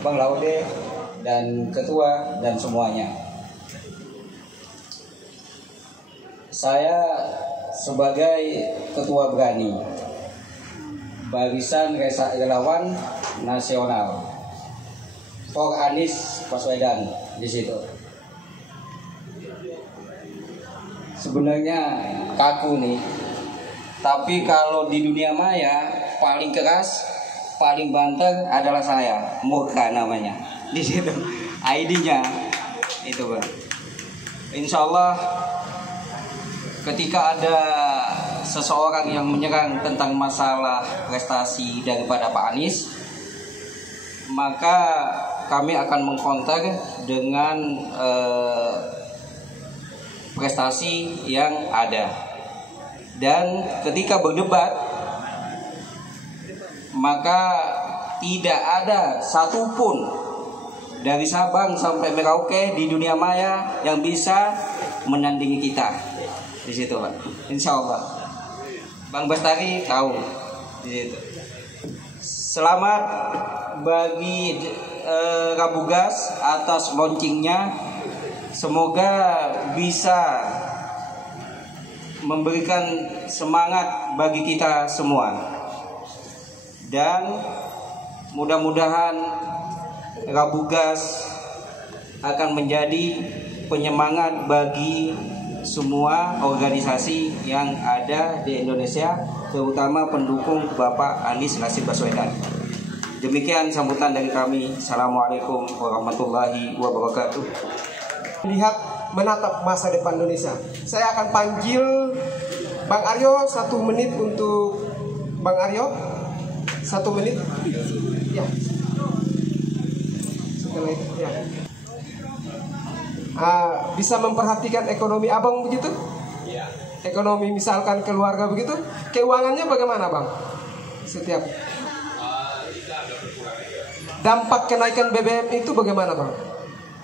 Bang Laude, dan ketua dan semuanya. Saya sebagai ketua Berani Barisan Relawan Nasional for Anies Baswedan di situ. Sebenarnya kaku nih, tapi kalau di dunia maya paling keras, paling banter adalah saya, Murka namanya. Di situ ID-nya itu, Bang. Insya Allah ketika ada seseorang yang menyerang tentang masalah prestasi daripada Pak Anies, maka kami akan mengkonter dengan prestasi yang ada. Dan ketika berdebat, maka tidak ada satupun dari Sabang sampai Merauke di dunia maya yang bisa menandingi kita di situ, Pak. Insya Allah. Bang Bestari tahu di situ. Selamat bagi Rabugas atas launchingnya. Semoga bisa memberikan semangat bagi kita semua. Dan mudah-mudahan Rabugas akan menjadi penyemangat bagi semua organisasi yang ada di Indonesia, terutama pendukung Bapak Anies Nasib Baswedan. Demikian sambutan dari kami. Assalamualaikum warahmatullahi wabarakatuh. Lihat menatap masa depan Indonesia. Saya akan panggil Bang Aryo 1 menit untuk Bang Aryo 1 menit. Ya. Setelah itu, ya. Bisa memperhatikan ekonomi abang begitu? Iya. Ekonomi misalkan keluarga begitu, keuangannya bagaimana, Bang? Setiap dampak kenaikan BBM itu bagaimana, Bang?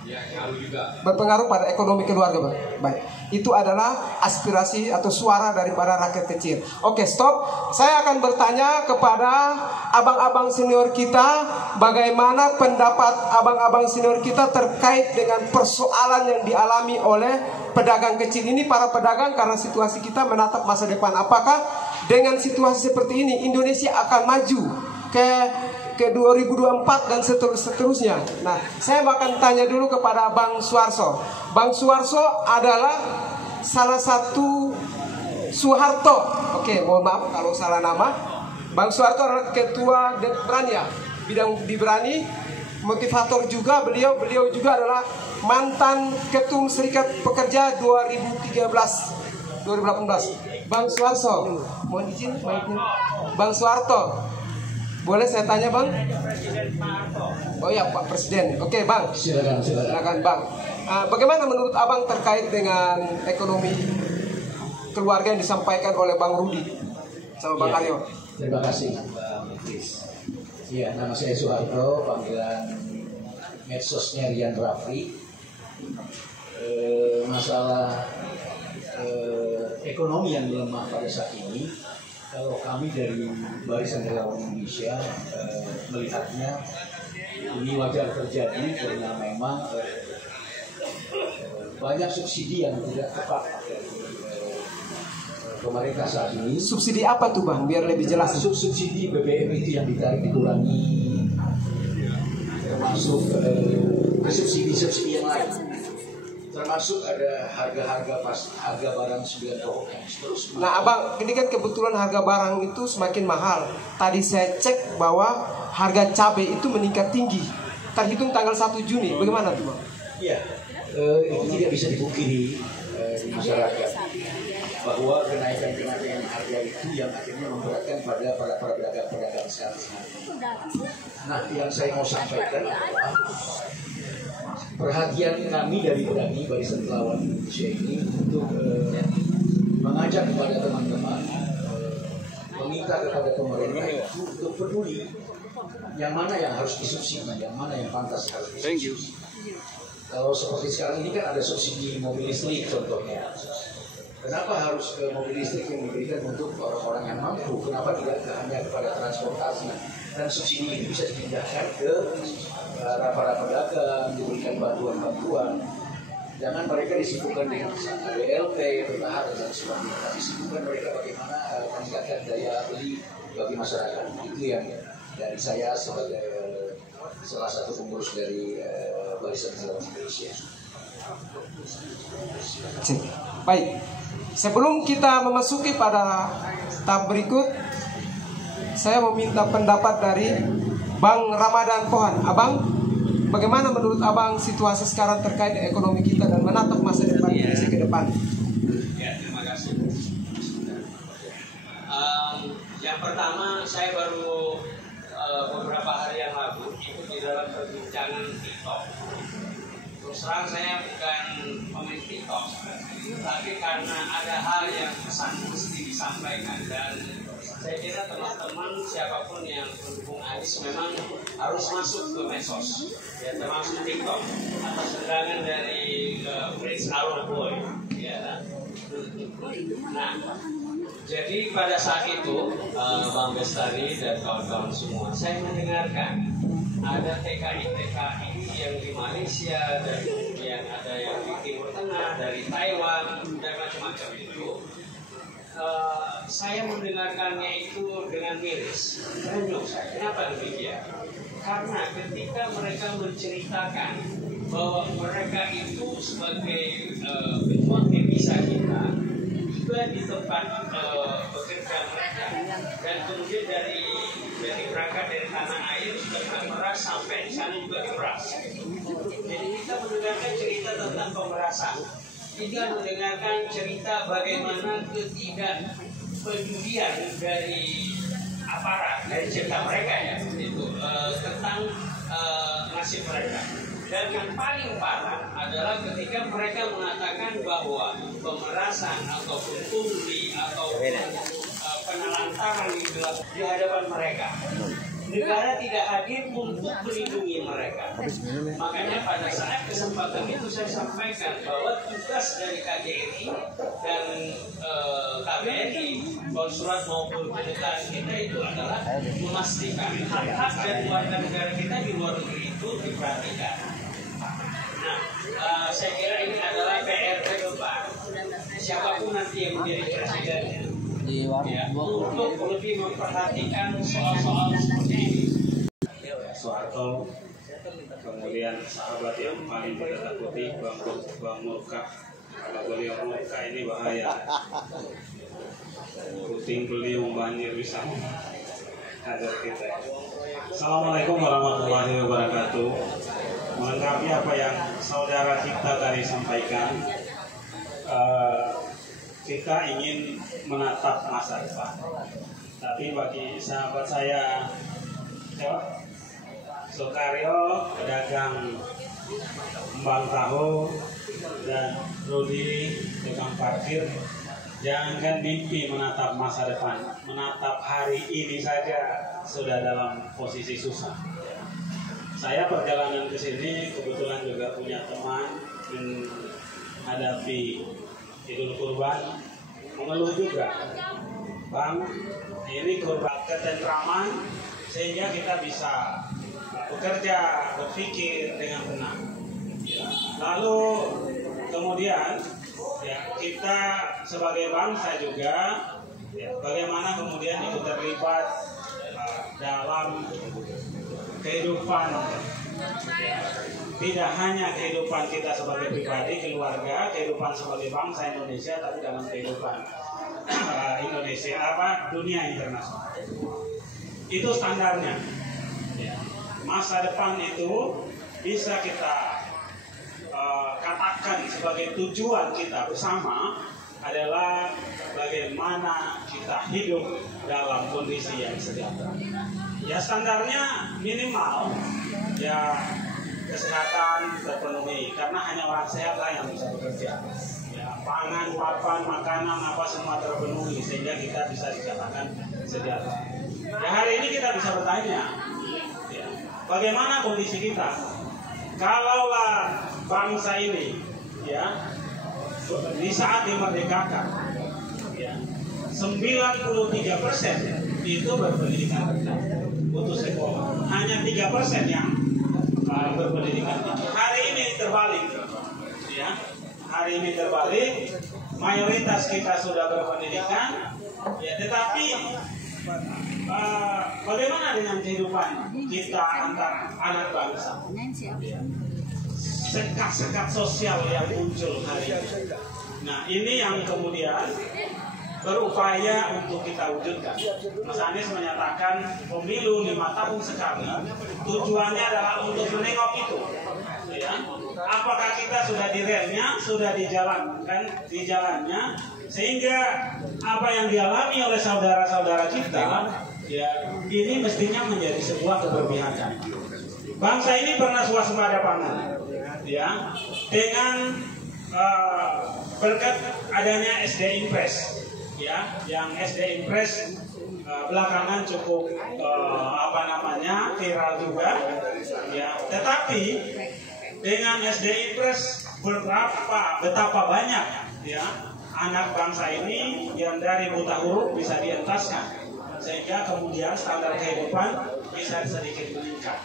Ya, juga berpengaruh pada ekonomi keluarga, Bang. Baik, itu adalah aspirasi atau suara daripada rakyat kecil. Oke, stop. Saya akan bertanya kepada abang-abang senior kita, bagaimana pendapat abang-abang senior kita terkait dengan persoalan yang dialami oleh pedagang kecil ini, para pedagang, karena situasi kita menatap masa depan. Apakah dengan situasi seperti ini Indonesia akan maju ke 2024 dan seterusnya. Nah, saya akan tanya dulu kepada Bang Suarso. Bang Suarso adalah salah satu Soeharto. Oke, mohon maaf kalau salah nama. Bang Suarto adalah ketua Berani ya, bidang di Berani, motivator juga beliau. Beliau juga adalah mantan ketum Serikat Pekerja 2013-2018. Bang Suarso, mohon izin, Bang Suarto. Boleh saya tanya, Bang? Oh ya, Pak Presiden. Oke, Bang. Silakan, Bang. Bagaimana menurut Abang terkait dengan ekonomi keluarga yang disampaikan oleh Bang Rudi sama Bang Aryo? Terima kasih, Bang Idris. Iya, nama saya Soeharto, panggilan medsosnya Rian Rafli. Masalah ekonomi yang lemah pada saat ini, kalau kami dari Barisan Relawan Indonesia melihatnya ini wajar terjadi karena memang banyak subsidi yang tidak tepat dari pemerintah saat ini. Subsidi apa tuh, Bang? Biar lebih jelas. Subsidi BBM itu yang ditarik dikurangi, termasuk subsidi yang lain. Termasuk ada harga barang 9 pokok yang terus. Nah, Abang, ini kan kebetulan harga barang itu semakin mahal. Tadi saya cek bahwa harga cabai itu meningkat tinggi. Terhitung tanggal 1 Juni. Bagaimana tuh, Bang? Iya, itu tidak bisa dipungkiri di masyarakat bahwa kenaikan harga itu yang akhirnya memberatkan pada para pedagang sekalian. Nah, yang saya mau sampaikan adalah perhatian kami dari Berani Barisan Relawan Indonesia ini untuk mengajak kepada teman-teman, meminta kepada pemerintah itu untuk peduli yang mana yang harus disubsidi, yang mana yang pantas harus disubsidi. Kalau seperti sekarang ini kan ada subsidi mobil listrik contohnya. Kenapa harus mobil listrik yang diberikan untuk orang-orang yang mampu? Kenapa tidak hanya kepada transportasi? dan subsidi itu bisa dipindahkan ke para pedagang, diberikan bantuan-bantuan. Jangan mereka disibukkan dengan BLT, PKH dan sebagainya, tapi sibukkan mereka bagaimana meningkatkan daya beli bagi masyarakat. Itu yang dari saya sebagai salah satu pengurus dari Barisan Relawan Indonesia. Baik, sebelum kita memasuki pada tahap berikut, saya meminta pendapat dari Bang Ramadan Pohan. Abang, bagaimana menurut Abang situasi sekarang terkait ekonomi kita dan menatap masa depan Indonesia ke depan? Ya, terima kasih. Yang pertama, saya baru beberapa hari yang lalu ikut di dalam perbincangan TikTok. Terus terang saya bukan pemain TikTok, tapi karena ada hal yang pesan mesti disampaikan, dan saya kira teman-teman siapapun yang mendukung Anies memang harus masuk ke medsos, ya, termasuk TikTok atas undangan dari Prince Aaron Boy, ya. Nah, jadi pada saat itu Bang Bestari dan kawan-kawan semua, saya mendengarkan ada TKI yang di Malaysia, dan kemudian ada yang di Timur Tengah, dari Taiwan, dan macam-macam itu. Saya mendengarkannya itu dengan miris. Menurut saya, kenapa demikian? Karena ketika mereka menceritakan bahwa mereka itu sebagai pejuang devisa kita, juga di tempat bekerja mereka, dan kemudian dari berangkat dari tanah air sudah memeras sampai di sana juga diperas. Jadi kita mendengarkan cerita tentang pemerasan. Kita mendengarkan cerita bagaimana ketidakpedulian dari aparat, dari cerita mereka, ya, itu tentang nasib mereka. Dan yang paling parah adalah ketika mereka mengatakan bahwa pemerasan ataupun pungli ataupun penelantaran di hadapan mereka, negara tidak hadir untuk melindungi mereka. Makanya pada saat kesempatan itu saya sampaikan bahwa tugas dari KJRI dan KBRI, konsulat maupun kedutaan kita itu adalah memastikan hak-hak dan warga negara kita di luar negeri itu diperhatikan. Nah, saya kira ini adalah PR ke depan. Siapapun nanti yang menjadi presidennya, ya, untuk lebih memperhatikan soal-soal seperti ini. Soeharto, kemudian sahabat yang paling kita takuti Bang Murka. Kalau beliau Murka ini bahaya. Puting beliung banjir bisa hadir kita. Assalamualaikum warahmatullahi wabarakatuh. Melengkapi apa yang saudara kita tadi sampaikan, kita ingin menatap masa depan. Tapi bagi sahabat saya, Sokaryo, pedagang kembang tahu, dan Rudi, tukang parkir, jangankan mimpi menatap masa depan, menatap hari ini saja sudah dalam posisi susah. Saya perjalanan ke sini kebetulan juga punya teman menghadapi Idul Kurban, mengeluh juga, Bang, ini kurban ketentraman sehingga kita bisa bekerja, berpikir dengan benar. Lalu kemudian ya, kita sebagai bangsa juga ya, bagaimana kemudian ikut terlibat dalam kehidupan, ya, tidak hanya kehidupan kita sebagai pribadi, keluarga, kehidupan sebagai bangsa Indonesia, tapi dalam kehidupan Indonesia, dunia internasional. Itu standarnya. Ya. Masa depan itu bisa kita katakan sebagai tujuan kita bersama adalah bagaimana kita hidup dalam kondisi yang sejahtera. Ya, standarnya minimal ya kesehatan terpenuhi, karena hanya orang sehat lah yang bisa bekerja. Ya, pangan, papan, makanan apa semua terpenuhi sehingga kita bisa dikatakan sejahtera. Ya, hari ini kita bisa bertanya, ya, bagaimana kondisi kita? Kalaulah bangsa ini, ya, di saat dimerdekakan, ya, 93% itu berpendidikan rendah. putus sekolah. Hanya 3% yang berpendidikan. Hari ini terbalik, ya. Hari ini terbalik. Mayoritas kita sudah berpendidikan, ya. Tetapi bagaimana dengan kehidupan kita antar anak bangsa? Sekat-sekat sosial yang muncul hari ini. Nah, ini yang kemudian berupaya untuk kita wujudkan. Mas Anies menyatakan pemilu 5 tahun sekali, tujuannya adalah untuk menengok itu. Ya. Apakah kita sudah di relnya, sudah dijalankan di jalannya, sehingga apa yang dialami oleh saudara-saudara kita, ya, ini mestinya menjadi sebuah keberpihakan. Bangsa ini pernah swasembada pangan, ya, dengan berkat adanya SD Impres, ya, yang SD Impres belakangan cukup viral juga, ya. Tetapi dengan SD Impres betapa banyak, ya, anak bangsa ini yang dari buta huruf bisa dientaskan, sehingga kemudian standar kehidupan bisa sedikit meningkat.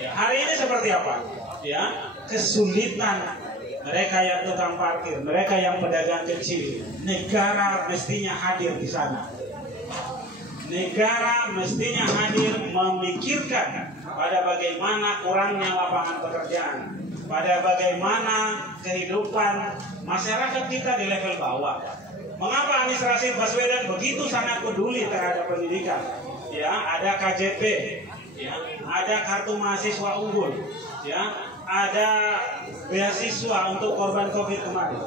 Ya, hari ini seperti apa? Ya, kesulitan mereka yang tukang parkir, mereka yang pedagang kecil, negara mestinya hadir di sana. Negara mestinya hadir memikirkan pada bagaimana kurangnya lapangan pekerjaan, pada bagaimana kehidupan masyarakat kita di level bawah. Mengapa Anies Rashid Baswedan begitu sangat peduli terhadap pendidikan? Ya, ada KJP, ya, ada kartu mahasiswa unggul, ya, ada beasiswa untuk korban COVID kemarin.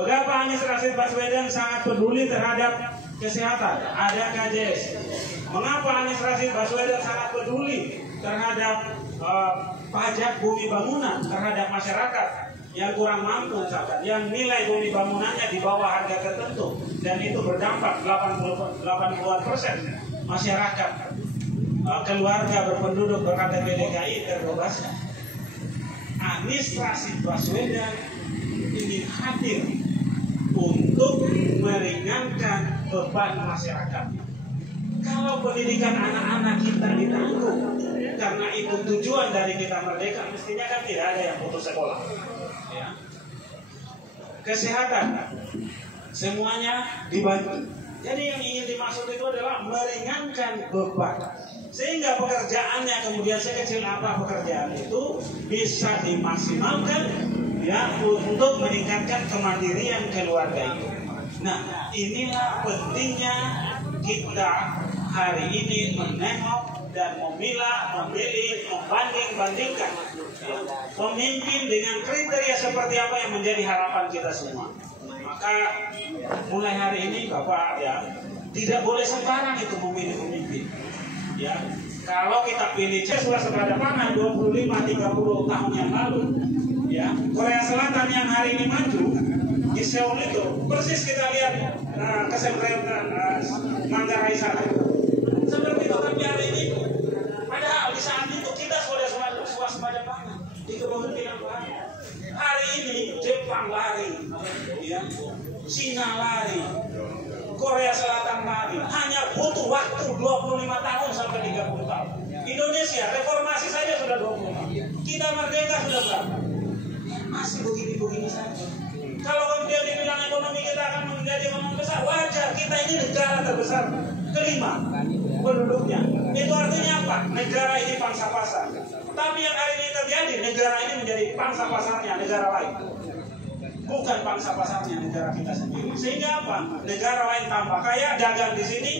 Mengapa Anies Rashid Baswedan sangat peduli terhadap kesehatan? Ada KJS. Mengapa Anies Rashid Baswedan sangat peduli terhadap pajak bumi bangunan terhadap masyarakat yang kurang mampu misalkan, yang nilai bumi bangunannya di bawah harga tertentu, dan itu berdampak 80% masyarakat keluarga berpenduduk berKTP DKI terbebaskan. Anies Rashid Baswedan ingin hadir untuk meringankan beban masyarakat. Kalau pendidikan anak-anak kita ditanggung, karena itu tujuan dari kita merdeka, mestinya kan tidak ada yang putus sekolah. Ya. Kesehatan, semuanya dibantu. Jadi yang ingin dimaksud itu adalah meringankan beban, sehingga pekerjaannya kemudian sekecil apa pekerjaan itu bisa dimaksimalkan, ya, untuk meningkatkan kemandirian keluarga itu. Nah, inilah pentingnya kita hari ini menengok dan memilah, memilih, membanding-bandingkan, ya, pemimpin dengan kriteria seperti apa yang menjadi harapan kita semua. Maka mulai hari ini Bapak, ya, tidak boleh sembarang itu memilih pemimpin. Ya, kalau kita pilih swasembada pangan 25-30 tahun yang lalu, ya, Korea Selatan yang hari ini maju di Seoul itu persis kita lihat kesempatan Manggarai sana. Seperti itu, tapi hari ini padahal di saat itu kita sudah swasembada pangan di kepemimpinan Pak. Hari ini Jepang lari, ya, Cina lari, Korea Selatan lari. Hanya butuh waktu 25 tahun sampai 30 tahun. Indonesia reformasi saja sudah 20 tahun. Kita merdeka sudah berapa? Masih begini-begini saja. Kalau kemudian dibilang ekonomi kita akan menjadi ekonomi besar, wajar. Kita ini negara terbesar kelima penduduknya. Itu artinya apa? Negara ini pangsa pasar. Tapi yang hari ini terjadi, negara ini menjadi pangsa pasarnya negara lain, bukan pangsa pasarnya negara kita sendiri. Sehingga apa? Negara lain tambah kaya, dagang di sini,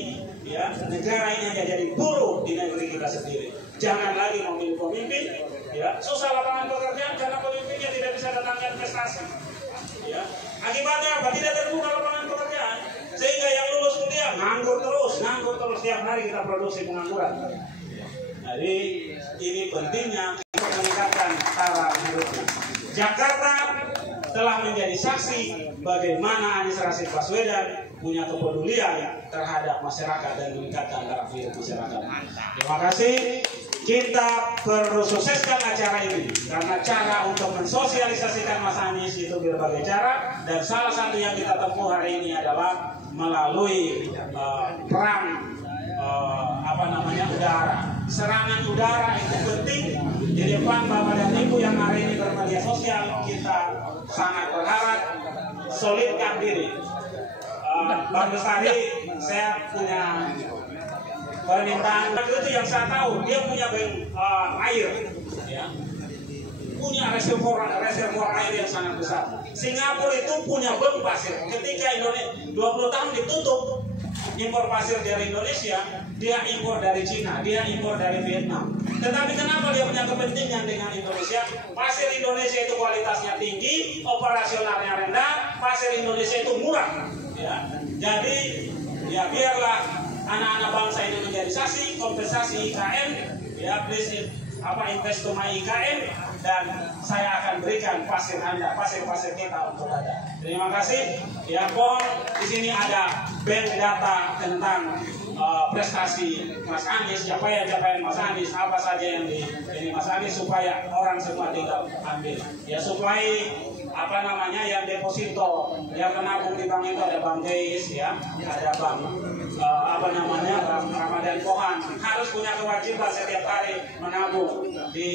ya, negara ini hanya jadi buruh di negeri kita sendiri. Jangan lagi memilih pemimpin, ya, susah lapangan pekerjaan karena pemimpinnya tidak bisa datangkan investasi. Ya. Akibatnya apa? Tidak terbuka lapangan pekerjaan, sehingga yang lulus kuliah nganggur terus tiap hari kita produksi pengangguran. Jadi ini pentingnya kita meningkatkan taraf hidupnya. Jakarta telah menjadi saksi bagaimana Anies Rashid Baswedan punya kepedulian terhadap masyarakat dan meningkatkan taraf hidup masyarakat. Terima kasih. Kita perlu sukseskan acara ini karena cara untuk mensosialisasikan Mas Anies itu berbagai cara, dan salah satu yang kita tempuh hari ini adalah melalui perang udara. serangan udara itu penting. Di depan Bapak dan Ibu yang hari ini bermedia sosial, kita sangat berharap solidkan diri. Bang Bestari, saya punya permintaan itu yang saya tahu, dia punya air, ya. Punya reservoir air yang sangat besar. Singapura itu punya bank pasir. Ketika Indonesia 20 tahun ditutup impor pasir dari Indonesia, dia impor dari Cina, dia impor dari Vietnam. Tetapi kenapa dia punya kepentingan dengan Indonesia? Pasir Indonesia itu kualitasnya tinggi, operasionalnya rendah, pasir Indonesia itu murah. Ya. Jadi ya biarlah anak-anak bangsa ini menjadi kompensasi IKN, ya please invest to my IKN, dan saya akan berikan pasir Anda, pasir-pasir kita untuk Anda. Terima kasih. Ya, pohon di sini ada bank data tentang prestasi Mas Anies, capaian Mas Anies, apa saja yang ini Mas Anies, supaya orang semua tinggal ambil. Ya, supaya yang deposito, yang menabung di bank itu ada Bank Jais, ya, ada Bank Bank Ramadan Pohan, harus punya kewajiban setiap hari menabung di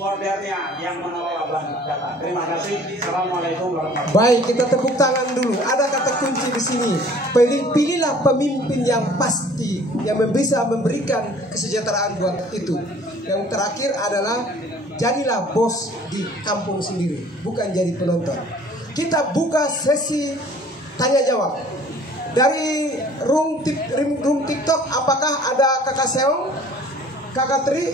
foldernya yang mengelola bank data. Terima kasih. Assalamualaikum warahmatullahi wabarakatuh. Baik, kita tepuk tangan dulu. Ada kata kunci di sini. Pilihlah pemimpin yang pasti, yang bisa memberikan kesejahteraan buat itu. Yang terakhir adalah jadilah bos di kampung sendiri, bukan jadi penonton. Kita buka sesi tanya jawab. Dari room TikTok, apakah ada Kakak Seong, Kakak Tri,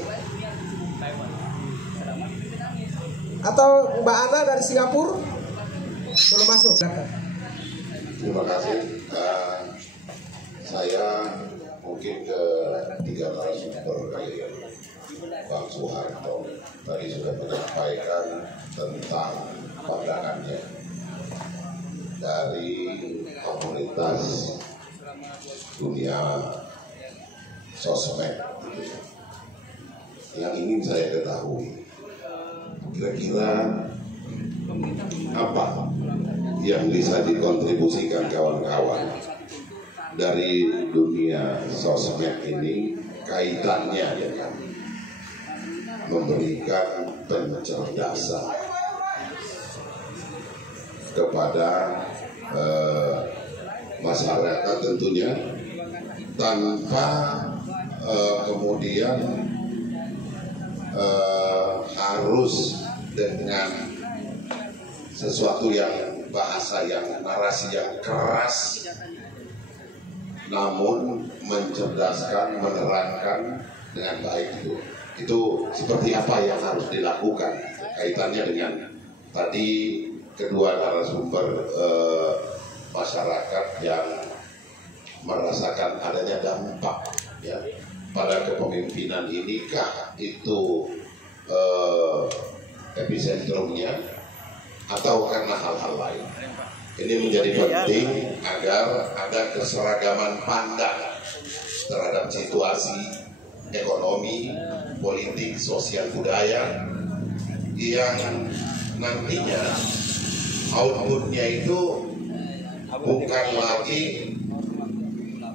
atau Mbak Ana dari Singapura? Belum masuk. Terima kasih. Saya mungkin ke 3 narasumber dari Bang Soeharto tadi sudah menyampaikan tentang pandangannya dari komunitas dunia sosmed. Yang ingin saya ketahui, kira-kira apa yang bisa dikontribusikan kawan-kawan dari dunia sosmed ini, kaitannya dengan memberikan pencerdasan kepada masyarakat tentunya, tanpa kemudian harus dengan sesuatu yang bahasa yang narasi yang keras, namun mencerdaskan, menerangkan dengan baik. Itu seperti apa yang harus dilakukan kaitannya dengan tadi kedua narasumber, masyarakat yang merasakan adanya dampak, ya, pada kepemimpinan inikah itu epicentrumnya atau karena hal-hal lain. Ini menjadi penting agar ada keseragaman pandang terhadap situasi ekonomi, politik, sosial, budaya yang nantinya outputnya itu bukan lagi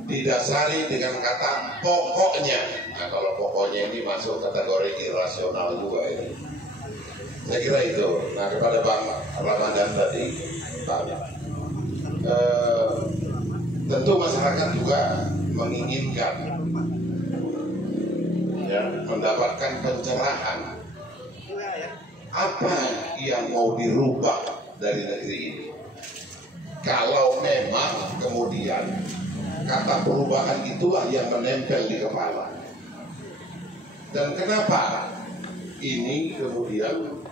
didasari dengan kata pokoknya. Nah, kalau pokoknya ini masuk kategori irasional juga ini. Saya kira itu. Nah, kepada Bang Ramadan tadi, tentu masyarakat juga menginginkan, ya, mendapatkan pencerahan apa yang mau dirubah dari negeri ini. Kalau memang kemudian kata perubahan itulah yang menempel di kepala. Dan kenapa ini kemudian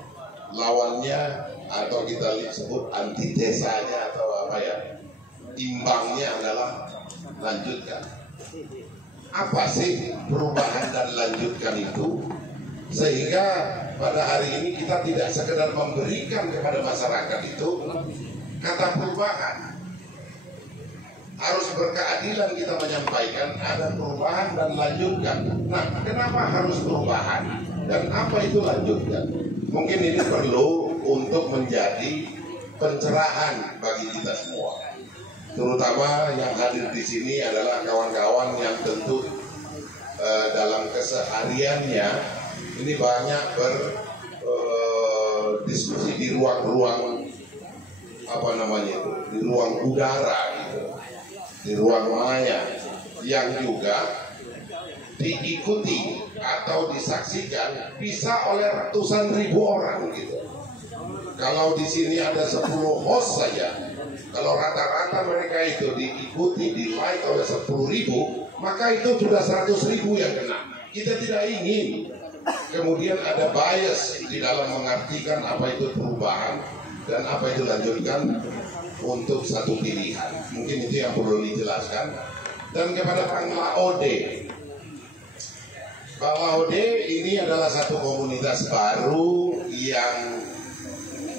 lawannya atau kita sebut antitesanya atau apa ya, imbangnya adalah lanjutkan. Apa sih perubahan dan lanjutkan itu? Sehingga pada hari ini kita tidak sekedar memberikan kepada masyarakat itu kata perubahan. Harus berkeadilan kita menyampaikan ada perubahan dan lanjutkan. Nah, kenapa harus perubahan? Dan apa itu lanjutkan? Mungkin ini perlu untuk menjadi pencerahan bagi kita semua. Terutama yang hadir di sini adalah kawan-kawan yang tentu dalam kesehariannya ini banyak berdiskusi di ruang-ruang apa namanya itu, di ruang udara gitu, di ruang maya, yang juga diikuti atau disaksikan bisa oleh ratusan ribu orang gitu. Kalau di sini ada 10 host saja, kalau rata-rata mereka itu diikuti, di like oleh 10.000, maka itu sudah 100.000 yang kena. Kita tidak ingin kemudian ada bias di dalam mengartikan apa itu perubahan dan apa itu lanjutkan untuk satu pilihan. Mungkin itu yang perlu dijelaskan. Dan kepada Bang Laude, Bang Laude ini adalah satu komunitas baru yang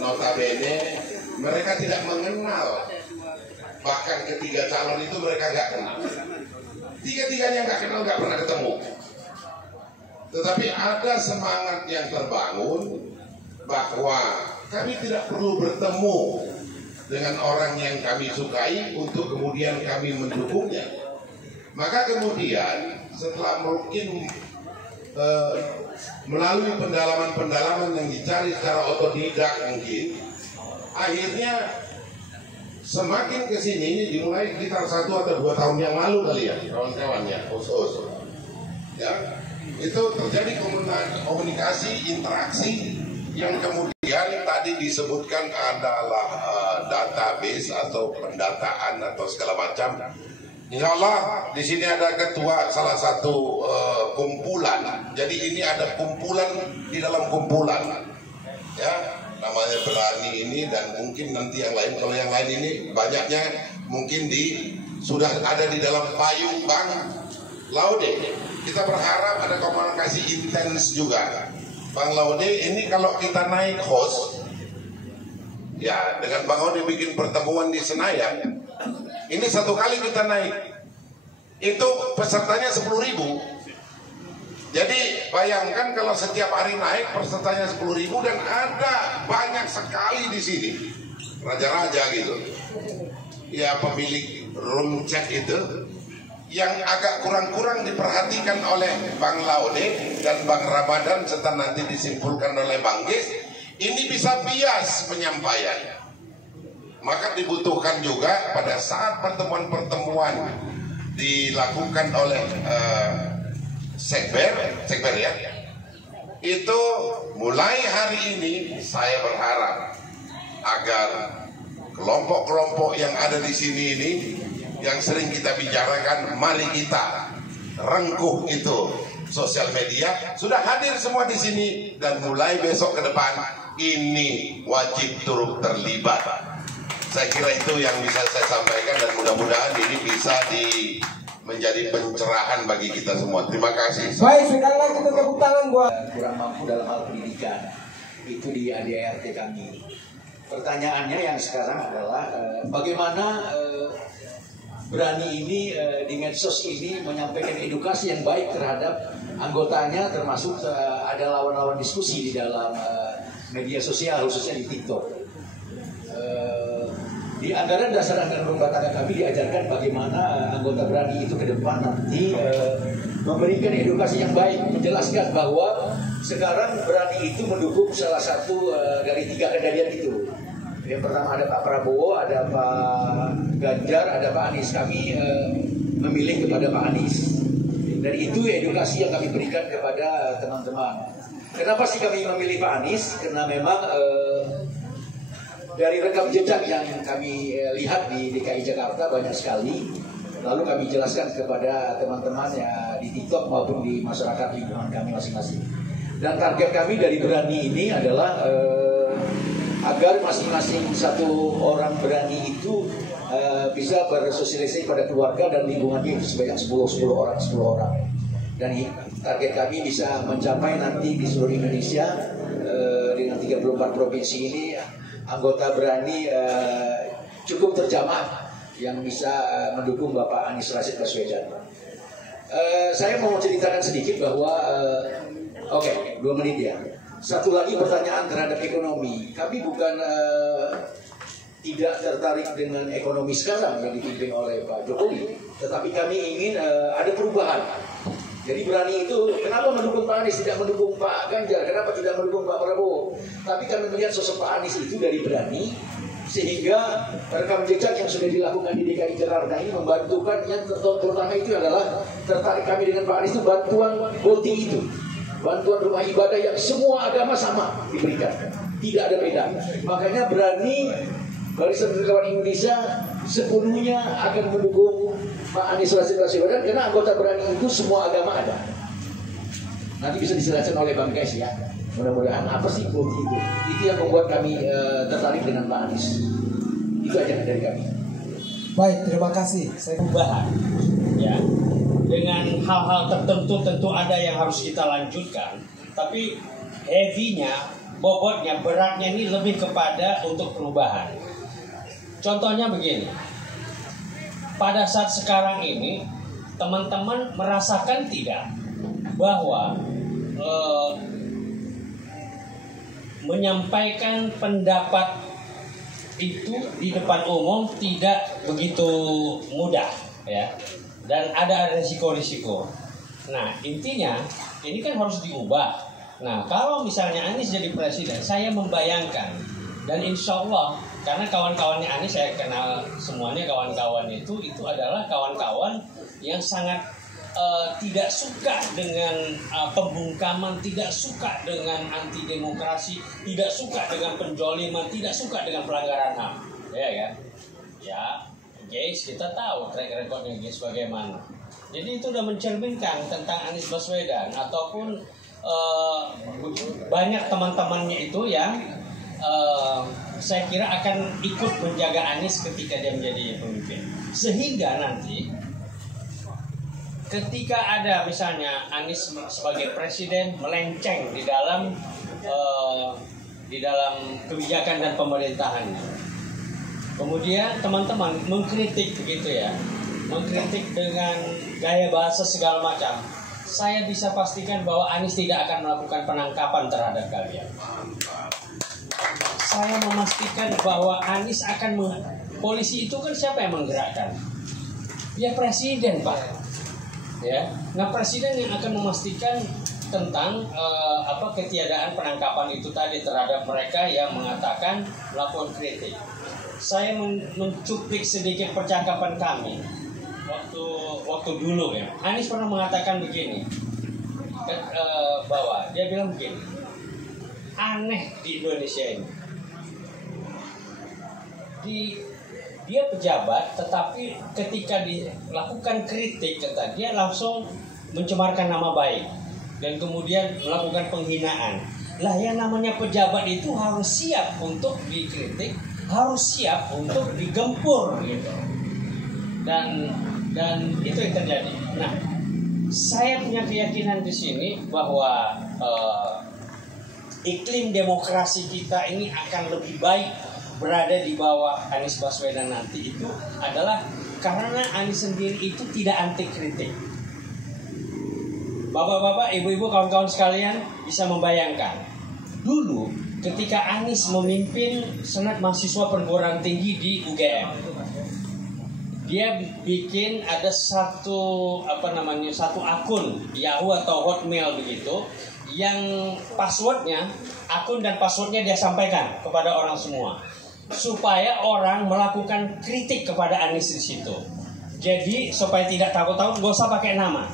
notabene mereka tidak mengenal, bahkan ketiga calon itu mereka nggak kenal, tiga-tiganya nggak kenal, nggak pernah ketemu. Tetapi ada semangat yang terbangun bahwa kami tidak perlu bertemu dengan orang yang kami sukai untuk kemudian kami mendukungnya. Maka kemudian setelah mungkin melalui pendalaman-pendalaman yang dicari secara otodidak mungkin, akhirnya semakin kesini dimulai sekitar 1 atau 2 tahun yang lalu kali ya kawan-kawannya, ya, itu terjadi komunikasi, interaksi yang kemudian tadi disebutkan adalah database atau pendataan atau segala macam. Insya Allah di sini ada ketua salah satu kumpulan. Jadi ini ada kumpulan di dalam kumpulan, ya, namanya Berani ini, dan mungkin nanti yang lain. Kalau yang lain ini banyaknya mungkin sudah ada di dalam payung Bang Laude. Kita berharap ada komunikasi intens juga. Bang Laude ini kalau kita naik host, ya dengan Bang Laude bikin pertemuan di Senayan. Ini 1 kali kita naik, itu pesertanya 10.000. Jadi bayangkan kalau setiap hari naik pesertanya 10.000 dan ada banyak sekali di sini raja-raja gitu. Ya pemilik room chat itu yang agak kurang-kurang diperhatikan oleh Bang Laude dan Bang Ramadan serta nanti disimpulkan oleh Bang Gis. Ini bisa bias penyampaian. Maka dibutuhkan juga pada saat pertemuan-pertemuan dilakukan oleh sekber ya, itu mulai hari ini saya berharap agar kelompok-kelompok yang ada di sini ini yang sering kita bicarakan, mari kita rengkuh itu sosial media, sudah hadir semua di sini, dan mulai besok ke depan ini wajib turut terlibat. Saya kira itu yang bisa saya sampaikan, dan mudah-mudahan ini bisa menjadi pencerahan bagi kita semua. Terima kasih. Baik, sekali lagi kita tepuk tangan buat kurang mampu dalam hal pendidikan. Itu di ADART kami. Pertanyaannya yang sekarang adalah bagaimana Berani ini di medsos ini menyampaikan edukasi yang baik terhadap anggotanya, termasuk ada lawan-lawan diskusi di dalam media sosial, khususnya di TikTok. Di anggaran dasar anggaran rumah tangga kami diajarkan bagaimana anggota Berani itu ke depan nanti memberikan edukasi yang baik, menjelaskan bahwa sekarang Berani itu mendukung salah satu dari 3 kejadian itu. Yang pertama ada Pak Prabowo, ada Pak Ganjar, ada Pak Anies. Kami memilih kepada Pak Anies. Dan itu edukasi yang kami berikan kepada teman-teman. Kenapa sih kami memilih Pak Anies? Karena memang dari rekam jejak yang kami lihat di DKI Jakarta banyak sekali. Lalu kami jelaskan kepada teman-teman ya di TikTok maupun di masyarakat lingkungan kami masing-masing. Dan target kami dari Berani ini adalah agar masing-masing satu orang Berani itu bisa bersosialisasi pada keluarga dan lingkungannya itu sebanyak 10 orang. Dan target kami bisa mencapai nanti di seluruh Indonesia dengan 34 provinsi ini anggota Berani cukup terjamah yang bisa mendukung Bapak Anies Rashid Baswedan. Saya mau ceritakan sedikit bahwa 2 menit ya. Satu lagi pertanyaan terhadap ekonomi. Kami bukan tidak tertarik dengan ekonomi sekarang yang dipimpin oleh Pak Jokowi, tetapi kami ingin ada perubahan. Jadi berani itu, kenapa mendukung Pak Anies, tidak mendukung Pak Ganjar, kenapa tidak mendukung Pak Prabowo? Tapi kami melihat sosok Pak Anies itu dari berani, sehingga rekam jejak yang sudah dilakukan di DKI Jakarta ini membantukan, yang terutama itu adalah tertarik kami dengan Pak Anies itu bantuan BOTI itu, bantuan rumah ibadah yang semua agama sama diberikan, tidak ada beda. Makanya berani Barisan Relawan Indonesia sepenuhnya akan mendukung Pak Anies Baswedan karena anggota berani itu semua agama ada. Nanti bisa dijelaskan oleh Bang Guys ya. Mudah-mudahan apa sih BOTI itu? Itu yang membuat kami tertarik dengan Pak Anies. Itu aja dari kami. Baik, terima kasih. Saya Perubahan, ya. Dengan hal-hal tertentu tentu ada yang harus kita lanjutkan. Tapi heavy-nya, bobotnya, beratnya ini lebih kepada untuk perubahan. Contohnya begini. Pada saat sekarang ini, teman-teman merasakan tidak bahwa menyampaikan pendapat itu di depan umum tidak begitu mudah, ya, dan ada risiko-risiko. Nah, intinya ini kan harus diubah. Nah, kalau misalnya Anies jadi presiden, saya membayangkan dan insya Allah, karena kawan-kawannya Anies saya kenal semuanya, kawan-kawan itu adalah kawan-kawan yang sangat tidak suka dengan pembungkaman, tidak suka dengan anti demokrasi, tidak suka dengan penjoliman, tidak suka dengan pelanggaran HAM, ya kan? Ya, guys, kita tahu track recordnya guys bagaimana. Jadi itu udah mencerminkan tentang Anies Baswedan ataupun banyak teman-temannya itu yang saya kira akan ikut menjaga Anies ketika dia menjadi pemimpin, sehingga nanti ketika ada misalnya Anies sebagai presiden melenceng di dalam kebijakan dan pemerintahannya, kemudian teman-teman mengkritik begitu ya, mengkritik dengan gaya bahasa segala macam, saya bisa pastikan bahwa Anies tidak akan melakukan penangkapan terhadap kalian. Saya memastikan bahwa Anies akan polisi itu kan siapa yang menggerakkan? Ya presiden, Pak. Ya, nah presiden yang akan memastikan tentang ketiadaan penangkapan itu tadi terhadap mereka yang mengatakan melakukan kritik. Saya mencuplik sedikit percakapan kami waktu dulu ya. Anies pernah mengatakan begini, bahwa dia bilang begini, aneh di Indonesia ini. Dia pejabat, tetapi ketika dilakukan kritik, kata dia langsung mencemarkan nama baik dan kemudian melakukan penghinaan. Lah yang namanya pejabat itu harus siap untuk dikritik, harus siap untuk digempur gitu. Dan itu yang terjadi. Nah, saya punya keyakinan di sini bahwa iklim demokrasi kita ini akan lebih baik berada di bawah Anies Baswedan nanti itu adalah karena Anies sendiri itu tidak anti kritik. Bapak-bapak, ibu-ibu, kawan-kawan sekalian bisa membayangkan dulu ketika Anies memimpin Senat Mahasiswa Perguruan Tinggi di UGM, dia bikin ada satu akun Yahoo atau Hotmail begitu, yang passwordnya, akun dan passwordnya dia sampaikan kepada orang semua, supaya orang melakukan kritik kepada Anies di situ. Jadi supaya tidak takut-takut, gak usah pakai nama.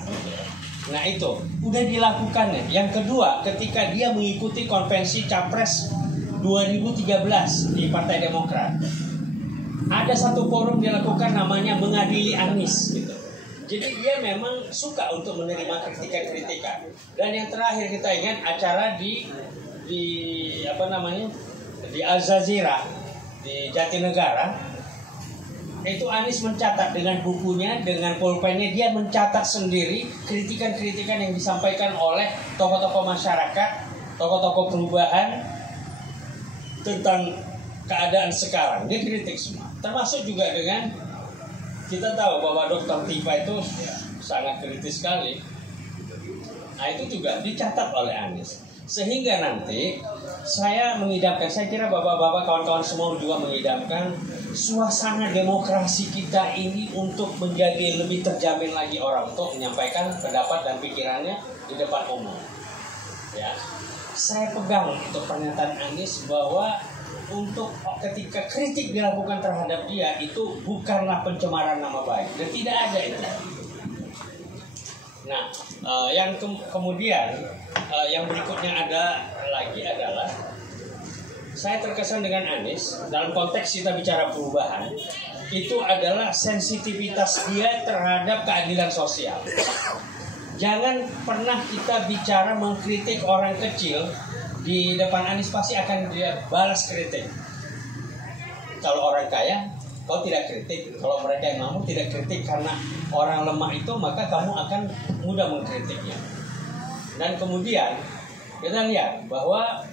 Nah itu udah dilakukannya. Yang kedua, ketika dia mengikuti konvensi Capres 2013 di Partai Demokrat, ada satu forum dia lakukan namanya mengadili Anies gitu. Jadi dia memang suka untuk menerima kritikan-kritikan. Dan yang terakhir kita ingat acara di Al Jazeera di Jatinegara, itu Anies mencatat dengan bukunya, dengan pulpennya, dia mencatat sendiri kritikan-kritikan yang disampaikan oleh tokoh-tokoh masyarakat, tokoh-tokoh perubahan tentang keadaan sekarang. Dia kritik semua, termasuk juga dengan, kita tahu bahwa Dr. Tifa itu sangat kritis sekali. Nah itu juga dicatat oleh Anies. Sehingga nanti saya mengidamkan, saya kira bapak-bapak kawan-kawan semua juga mengidamkan suasana demokrasi kita ini untuk menjadi lebih terjamin lagi orang untuk menyampaikan pendapat dan pikirannya di depan umum. Ya, saya pegang itu pernyataan Anies bahwa untuk ketika kritik dilakukan terhadap dia itu bukanlah pencemaran nama baik dan tidak ada itu. Nah, yang kemudian yang berikutnya adalah saya terkesan dengan Anies dalam konteks kita bicara perubahan itu adalah sensitivitas dia terhadap keadilan sosial. Jangan pernah kita bicara mengkritik orang kecil di depan Anies, pasti akan dia balas kritik. Kalau orang kaya kau tidak kritik, kalau mereka yang mampu tidak kritik karena orang lemah itu, maka kamu akan mudah mengkritiknya. Dan kemudian kita lihat bahwa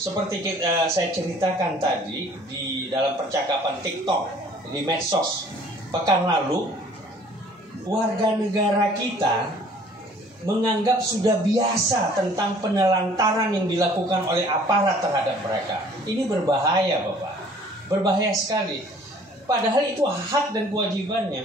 seperti saya ceritakan tadi di dalam percakapan TikTok di medsos pekan lalu, warga negara kita menganggap sudah biasa tentang penelantaran yang dilakukan oleh aparat terhadap mereka. Ini berbahaya, Bapak. Berbahaya sekali. Padahal itu hak dan kewajibannya.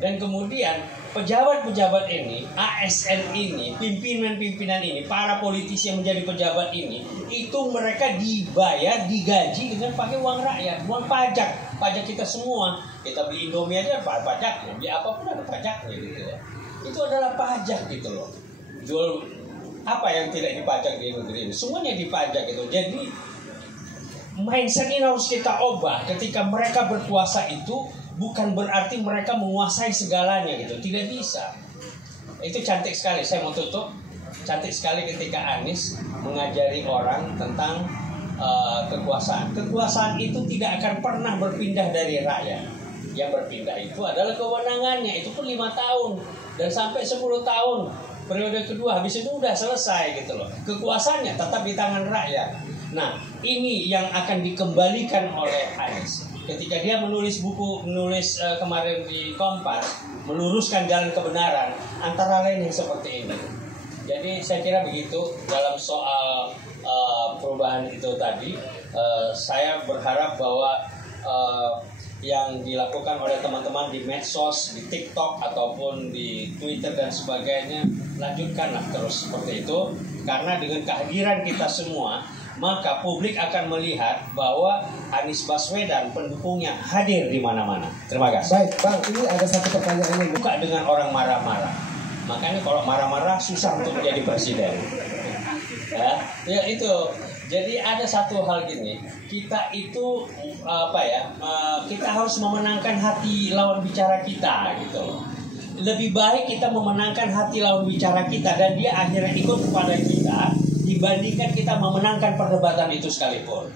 Dan kemudian pejabat-pejabat ini, ASN ini, pimpinan-pimpinan ini, para politisi yang menjadi pejabat ini, itu mereka dibayar, digaji dengan pakai uang rakyat, uang pajak. Pajak kita semua. Kita beli Indomie aja pajaknya, beli apapun ada pajaknya gitu ya. Itu adalah pajak gitu loh. Jual apa yang tidak dipajak di negeri ini, semuanya dipajak gitu. Jadi mindset ini harus kita ubah. Ketika mereka berkuasa itu bukan berarti mereka menguasai segalanya gitu, tidak bisa. Itu cantik sekali, saya mau tutup. Cantik sekali ketika Anies mengajari orang tentang kekuasaan. Kekuasaan itu tidak akan pernah berpindah dari rakyat. Yang berpindah itu adalah kewenangannya, itu pun 5 tahun dan sampai 10 tahun periode kedua, habis itu udah selesai gitu loh. Kekuasaannya tetap di tangan rakyat. Nah, ini yang akan dikembalikan oleh Anies ketika dia menulis kemarin di Kompas, meluruskan jalan kebenaran, antara lain yang seperti ini. Jadi saya kira begitu dalam soal perubahan itu tadi. Saya berharap bahwa yang dilakukan oleh teman-teman di medsos, di TikTok ataupun di Twitter dan sebagainya, lanjutkanlah terus seperti itu, karena dengan kehadiran kita semua maka publik akan melihat bahwa Anies Baswedan pendukungnya hadir di mana-mana. Terima kasih. Baik, Bang, ini ada satu pertanyaan ini. Buka dengan orang marah-marah. Makanya kalau marah-marah susah untuk menjadi presiden. Ya itu. Jadi ada satu hal gini, kita itu kita harus memenangkan hati lawan bicara kita gitu. Lebih baik kita memenangkan hati lawan bicara kita dan dia akhirnya ikut kepada kita dibandingkan kita memenangkan perdebatan itu sekalipun.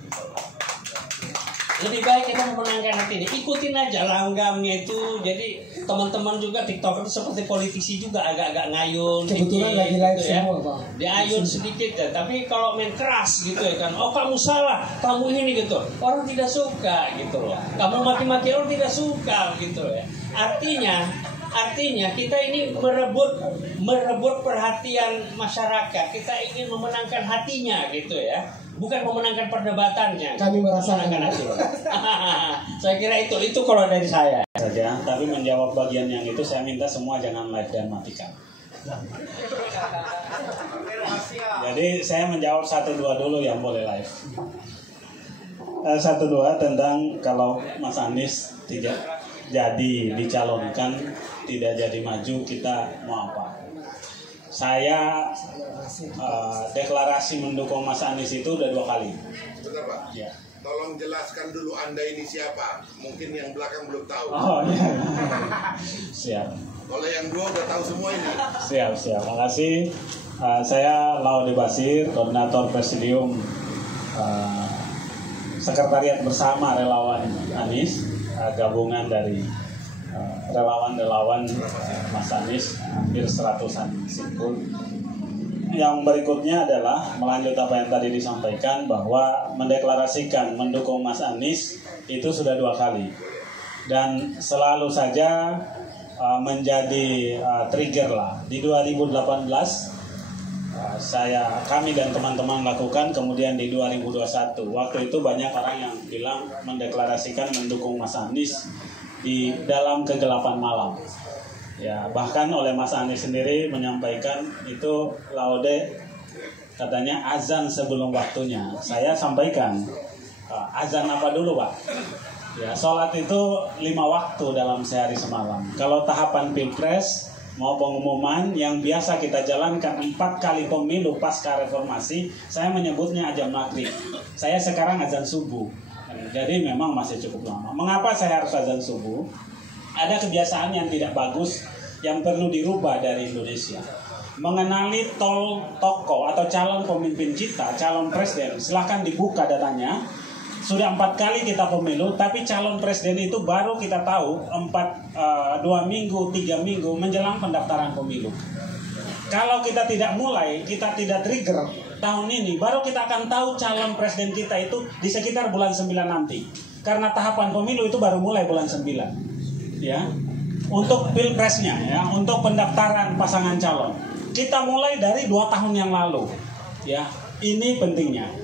Lebih baik kita memenangkan hati ini, ikutin aja langgamnya itu. Jadi teman-teman juga TikTok itu seperti politisi juga agak-agak ngayun. Kebetulan lagi live gitu ya. semua, Bang. Diayun sedikit ya, tapi kalau main keras gitu ya kan, oh kamu salah, kamu ini gitu, orang tidak suka gitu loh. Kamu maki-maki orang tidak suka gitu ya. Artinya kita ini merebut perhatian masyarakat. Kita ingin memenangkan hatinya gitu ya. Bukan memenangkan perdebatannya. Kami merasakan hati. Saya kira itu kalau dari saya saja. Tapi menjawab bagian yang itu saya minta semua jangan live dan matikan. Jadi saya menjawab 1-2 dulu yang boleh live. 1-2 tentang kalau Mas Anies tidak jadi dicalonkan, tidak jadi maju, kita mau apa? Saya deklarasi mendukung Mas Anies itu udah 2 kali. Benar, Pak? Ya. Tolong jelaskan dulu Anda ini siapa. Mungkin yang belakang belum tahu. Oh iya. Siap. Kalau yang 2 udah tahu semua ini. Siap. Makasih. Saya Laude Basir, koordinator Presidium Sekretariat Bersama Relawan Anies, gabungan dari relawan-relawan Mas Anies, hampir 100-an simpul. Yang berikutnya adalah melanjut apa yang tadi disampaikan, bahwa mendeklarasikan mendukung Mas Anies itu sudah 2 kali dan selalu saja menjadi trigger lah. Di 2018 kami dan teman-teman lakukan kemudian di 2021. Waktu itu banyak orang yang bilang mendeklarasikan mendukung Mas Anies di dalam kegelapan malam. Ya, bahkan oleh Mas Anies sendiri menyampaikan itu laude, katanya azan sebelum waktunya. Saya sampaikan, azan apa dulu Pak? Ya, sholat itu 5 waktu dalam sehari semalam. Kalau tahapan pilpres mau pengumuman yang biasa kita jalankan 4 kali pemilu pasca reformasi, saya menyebutnya azan maghrib. Saya sekarang azan subuh. Jadi memang masih cukup lama. Mengapa saya harus azan subuh? Ada kebiasaan yang tidak bagus yang perlu dirubah dari Indonesia. Mengenali tokoh atau calon pemimpin kita, calon presiden, silahkan dibuka datanya. Sudah 4 kali kita pemilu, tapi calon presiden itu baru kita tahu 2 minggu, 3 minggu menjelang pendaftaran pemilu. Kalau kita tidak mulai, kita tidak trigger tahun ini, baru kita akan tahu calon presiden kita itu di sekitar bulan 9 nanti. Karena tahapan pemilu itu baru mulai bulan 9. Ya. Untuk pilpresnya, ya, untuk pendaftaran pasangan calon. Kita mulai dari 2 tahun yang lalu. Ya, ini pentingnya.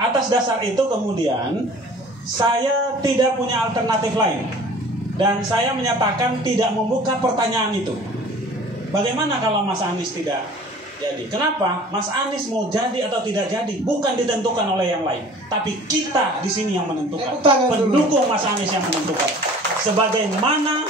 Atas dasar itu kemudian saya tidak punya alternatif lain dan saya menyatakan tidak membuka pertanyaan itu. Bagaimana kalau Mas Anies tidak jadi? Kenapa? Mas Anies mau jadi atau tidak jadi bukan ditentukan oleh yang lain, tapi kita di sini yang menentukan. Pendukung Mas Anies yang menentukan. Sebagaimana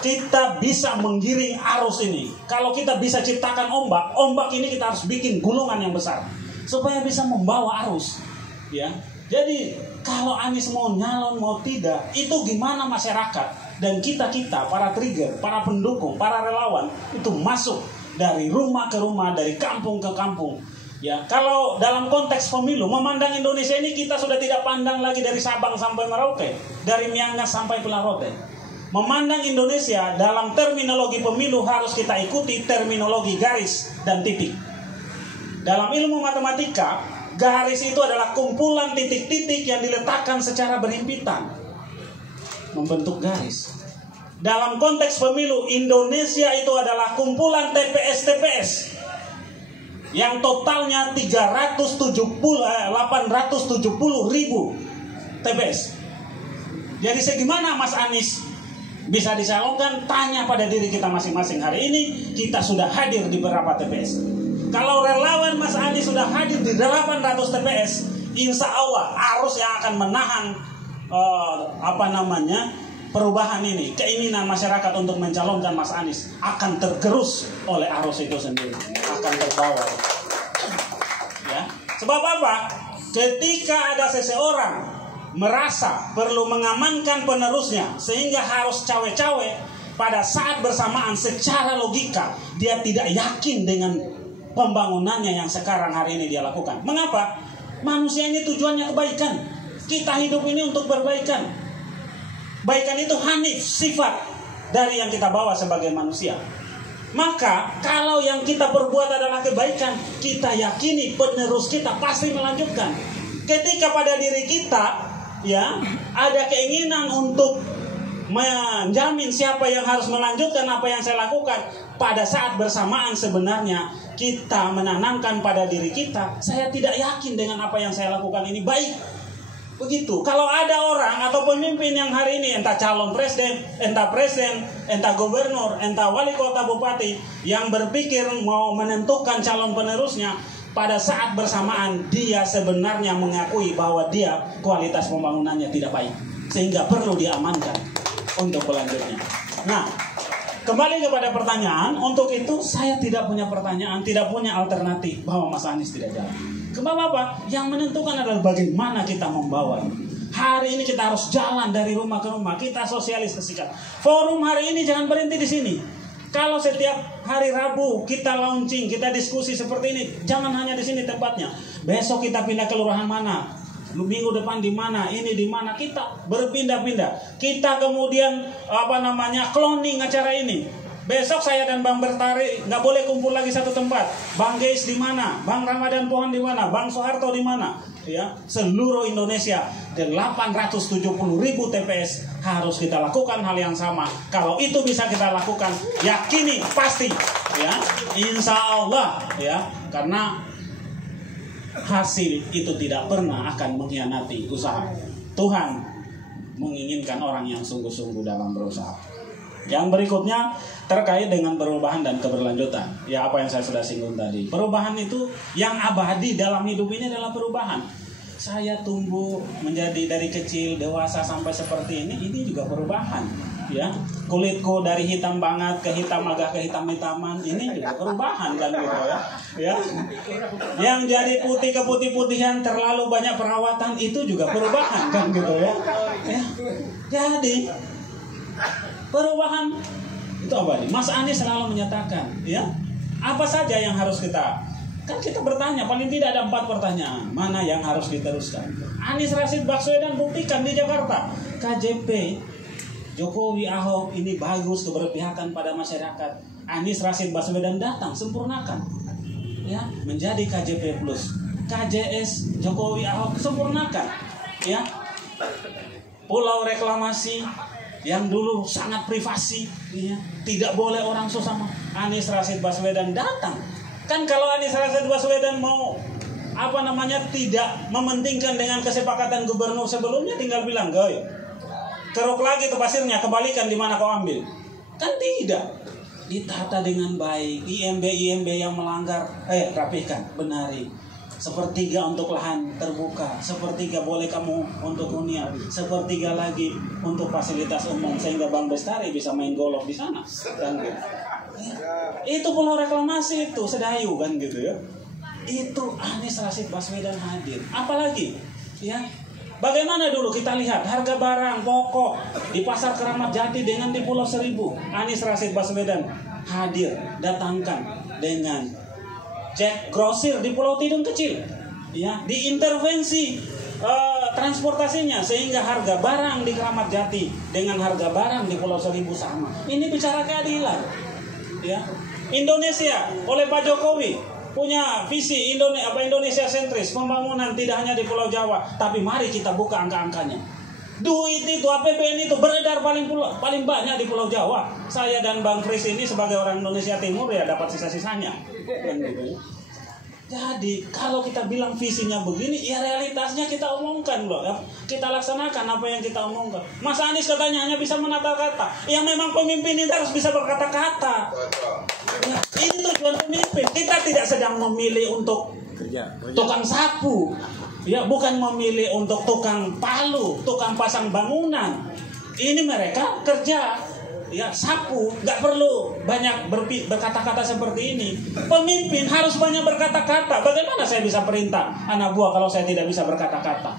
kita bisa menggiring arus ini. Kalau kita bisa ciptakan ombak ini kita harus bikin gulungan yang besar supaya bisa membawa arus. Ya, jadi kalau Anies mau nyalon mau tidak, itu gimana masyarakat dan kita para trigger, para pendukung, para relawan itu masuk dari rumah ke rumah, dari kampung ke kampung. Ya, kalau dalam konteks pemilu memandang Indonesia ini kita sudah tidak pandang lagi dari Sabang sampai Merauke, dari Miangas sampai Pulau Rote. Memandang Indonesia dalam terminologi pemilu harus kita ikuti terminologi garis dan titik. Dalam ilmu matematika, garis itu adalah kumpulan titik-titik yang diletakkan secara berhimpitan membentuk garis. Dalam konteks pemilu, Indonesia itu adalah kumpulan TPS yang totalnya 870 ribu TPS. Jadi segimana Mas Anies bisa dicalonkan? Tanya pada diri kita masing-masing. Hari ini kita sudah hadir di beberapa TPS. Kalau relawan Mas Anies sudah hadir di 800 TPS, insya Allah arus yang akan menahan perubahan ini, keinginan masyarakat untuk mencalonkan Mas Anies akan tergerus oleh arus itu sendiri, akan terbawa. Ya, sebab apa? Ketika ada seseorang merasa perlu mengamankan penerusnya sehingga harus cawe-cawe, pada saat bersamaan secara logika dia tidak yakin dengan pembangunannya yang sekarang hari ini dia lakukan. Mengapa? Manusia ini tujuannya kebaikan. Kita hidup ini untuk berbaikan. Baikan itu hanif, sifat dari yang kita bawa sebagai manusia. Maka kalau yang kita perbuat adalah kebaikan, kita yakini penerus kita pasti melanjutkan. Ketika pada diri kita ya ada keinginan untuk menjamin siapa yang harus melanjutkan apa yang saya lakukan, pada saat bersamaan sebenarnya kita menanamkan pada diri kita, saya tidak yakin dengan apa yang saya lakukan ini baik. Begitu. Kalau ada orang atau pemimpin yang hari ini entah calon presiden, entah gubernur, entah wali kota, bupati yang berpikir mau menentukan calon penerusnya, pada saat bersamaan dia sebenarnya mengakui bahwa dia kualitas pembangunannya tidak baik, sehingga perlu diamankan untuk selanjutnya. Nah, kembali kepada pertanyaan, untuk itu saya tidak punya pertanyaan, tidak punya alternatif bahwa Mas Anies tidak jalan. Kenapa apa? Yang menentukan adalah bagaimana kita membawa. Hari ini kita harus jalan dari rumah ke rumah, kita sosialisasikan. Forum hari ini jangan berhenti di sini. Kalau setiap hari Rabu kita launching, kita diskusi seperti ini, jangan hanya di sini tempatnya. Besok kita pindah ke lurahan mana? Minggu depan di mana? Ini di mana? Kita berpindah-pindah. Kita kemudian cloning acara ini. Besok saya dan Bang Bertari nggak boleh kumpul lagi satu tempat. Bang Geis di mana? Bang Ramadan Pohan di mana? Bang Soeharto di mana? Ya, seluruh Indonesia 870.000 TPS harus kita lakukan hal yang sama. Kalau itu bisa kita lakukan, yakini pasti, ya, insya Allah, ya, karena hasil itu tidak pernah akan mengkhianati usaha. Tuhan menginginkan orang yang sungguh-sungguh dalam berusaha. Yang berikutnya terkait dengan perubahan dan keberlanjutan. Ya, apa yang saya sudah singgung tadi. Perubahan itu yang abadi dalam hidup ini adalah perubahan. Saya tumbuh menjadi dari kecil dewasa sampai seperti ini juga perubahan. Ya, kulitku dari hitam banget ke hitam agak ke hitam-hitaman, ini juga perubahan kan gitu ya. Ya. Yang jadi putih ke putih-putihan terlalu banyak perawatan itu juga perubahan kan gitu ya. Ya. Jadi perubahan itu abadi. Mas Anies selalu menyatakan, ya, apa saja yang harus kita, kan kita bertanya, paling tidak ada 4 pertanyaan, mana yang harus diteruskan. Anies Rashid Baswedan buktikan di Jakarta, KJP Jokowi Ahok ini bagus, keberpihakan pada masyarakat. Anies Rashid Baswedan datang, sempurnakan, ya, menjadi KJP plus. KJS Jokowi Ahok sempurnakan, ya. Pulau reklamasi yang dulu sangat privasi, ya, tidak boleh orang sesama. Anies Rashid Baswedan datang. Kan kalau Anies Rashid Baswedan mau tidak mementingkan dengan kesepakatan gubernur sebelumnya, tinggal bilang, "Goy, keruk lagi tuh pasirnya, kembalikan di mana kau ambil." Kan tidak. Ditata dengan baik. IMB yang melanggar, rapihkan, benari. 1/3 untuk lahan terbuka, 1/3 boleh kamu untuk hunian, 1/3 lagi untuk fasilitas umum sehingga Bang Bestari bisa main golf di sana. Dan gitu. Itu pulau reklamasi itu Sedayu kan gitu ya. Itu Anies Rashid Baswedan hadir. Apalagi, ya, bagaimana dulu kita lihat harga barang pokok di pasar Keramat Jati dengan di Pulau Seribu. Anies Rashid Baswedan hadir, datangkan dengan cek grosir di Pulau Tidung kecil, ya, diintervensi transportasinya sehingga harga barang di Keramat Jati dengan harga barang di Pulau Seribu sama. Ini bicara keadilan, ya. Indonesia oleh Pak Jokowi punya visi Indonesia sentris, pembangunan tidak hanya di Pulau Jawa, tapi mari kita buka angka-angkanya. Duit itu, APBN itu beredar paling banyak di Pulau Jawa. Saya dan Bang Fris ini sebagai orang Indonesia Timur ya dapat sisa-sisanya. Jadi kalau kita bilang visinya begini, ya realitasnya kita omongkan loh. Kita laksanakan apa yang kita omongkan. Mas Anies katanya hanya bisa menata kata. Ya memang pemimpin ini harus bisa berkata-kata. Ya, itu tujuan pemimpin. Kita tidak sedang memilih untuk tukang sapu. Ya, bukan memilih untuk tukang palu, tukang pasang bangunan. Ini mereka kerja, ya, sapu, nggak perlu banyak berkata-kata seperti ini. Pemimpin harus banyak berkata-kata. Bagaimana saya bisa perintah anak buah kalau saya tidak bisa berkata-kata?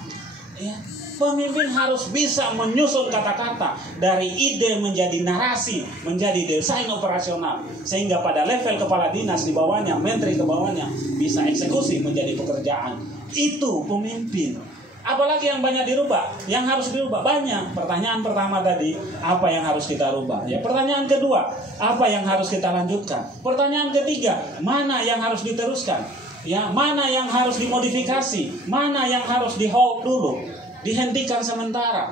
Ya, pemimpin harus bisa menyusun kata-kata dari ide menjadi narasi, menjadi desain operasional, sehingga pada level kepala dinas di bawahnya, menteri ke bawahnya bisa eksekusi menjadi pekerjaan. Itu pemimpin. Apalagi yang banyak dirubah, yang harus dirubah banyak. Pertanyaan pertama tadi, apa yang harus kita rubah? Ya, pertanyaan kedua, apa yang harus kita lanjutkan? Pertanyaan ketiga, mana yang harus diteruskan? Ya, mana yang harus dimodifikasi? Mana yang harus di hold dulu? Dihentikan sementara.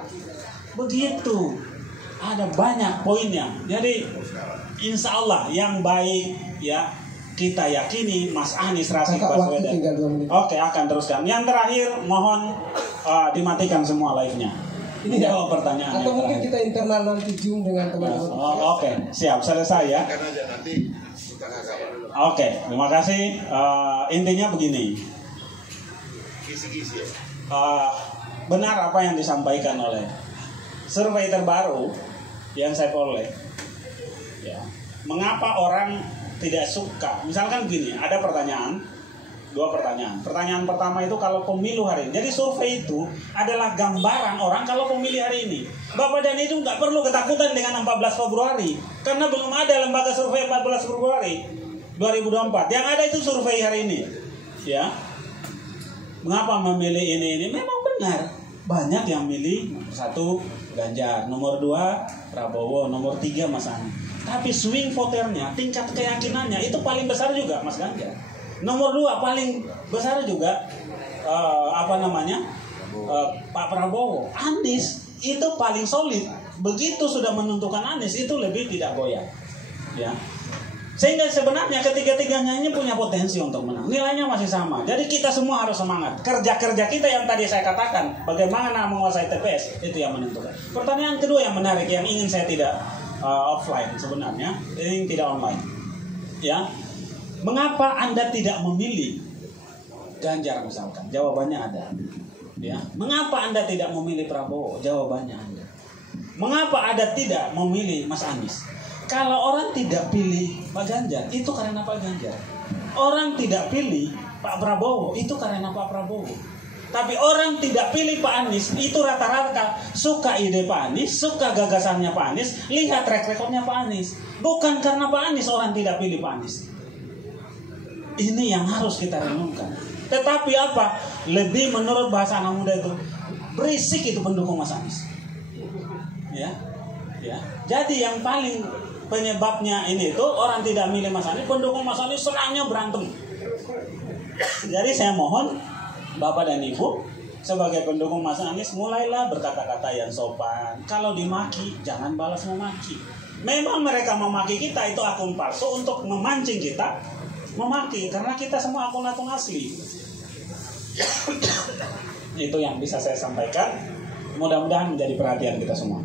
Begitu. Ada banyak poinnya. Jadi insya Allah yang baik, ya, kita yakini Mas Anies Rashid Baswedan. Oke, akan teruskan. Yang terakhir mohon dimatikan semua live-nya. Ini jawab pertanyaan. Atau mungkin kita internal nanti Zoom dengan teman-teman. Oke, siap, selesai ya. Oke, terima kasih. Intinya begini. Benar apa yang disampaikan oleh survei terbaru yang saya peroleh. Ya, mengapa orang tidak suka? Misalkan begini, ada pertanyaan, 2 pertanyaan. Pertanyaan pertama itu kalau pemilu hari ini. Jadi survei itu adalah gambaran orang kalau pemilih hari ini. Bapak dan Ibu nggak perlu ketakutan dengan 14 Februari. Karena belum ada lembaga survei 14 Februari 2024. Yang ada itu survei hari ini. Ya. Mengapa memilih ini? Memang benar. Banyak yang milih 1 Ganjar, nomor 2 Prabowo, nomor 3 Mas Anies. tapi swing voternya, tingkat keyakinannya itu paling besar juga Mas Ganjar. Nomor 2 paling besar juga Pak Prabowo. Anies itu paling solid. Begitu sudah menentukan Anies itu lebih tidak goyah. Ya. Sehingga sebenarnya ketiga-tiganya ini punya potensi untuk menang. Nilainya masih sama. Jadi kita semua harus semangat. Kerja-kerja kita yang tadi saya katakan, bagaimana menguasai TPS, itu yang menentukan. Pertanyaan kedua yang menarik, yang ingin saya tidak offline sebenarnya, ini tidak online. Ya, mengapa Anda tidak memilih Ganjar misalkan? Jawabannya ada. Ya, mengapa Anda tidak memilih Prabowo? Jawabannya ada. Mengapa Anda tidak memilih Mas Anies? Kalau orang tidak pilih Pak Ganjar, itu karena Pak Ganjar. Orang tidak pilih Pak Prabowo, itu karena Pak Prabowo. Tapi orang tidak pilih Pak Anies, itu rata-rata suka ide Pak Anies, suka gagasannya Pak Anies, lihat track recordnya Pak Anies. Bukan karena Pak Anies orang tidak pilih Pak Anies. Ini yang harus kita renungkan. Tetapi apa? Lebih menurut bahasa anak muda itu, berisik itu pendukung Mas Anies. Ya. Jadi yang paling penyebabnya ini itu orang tidak milih Mas Anies, pendukung Mas Anies senangnya berantem. Jadi saya mohon Bapak dan Ibu sebagai pendukung Mas Anies, mulailah berkata-kata yang sopan. Kalau dimaki jangan balas memaki. Memang mereka memaki kita itu akun palsu untuk memancing kita memaki, karena kita semua akun-akun asli. Itu yang bisa saya sampaikan. Mudah-mudahan menjadi perhatian kita semua.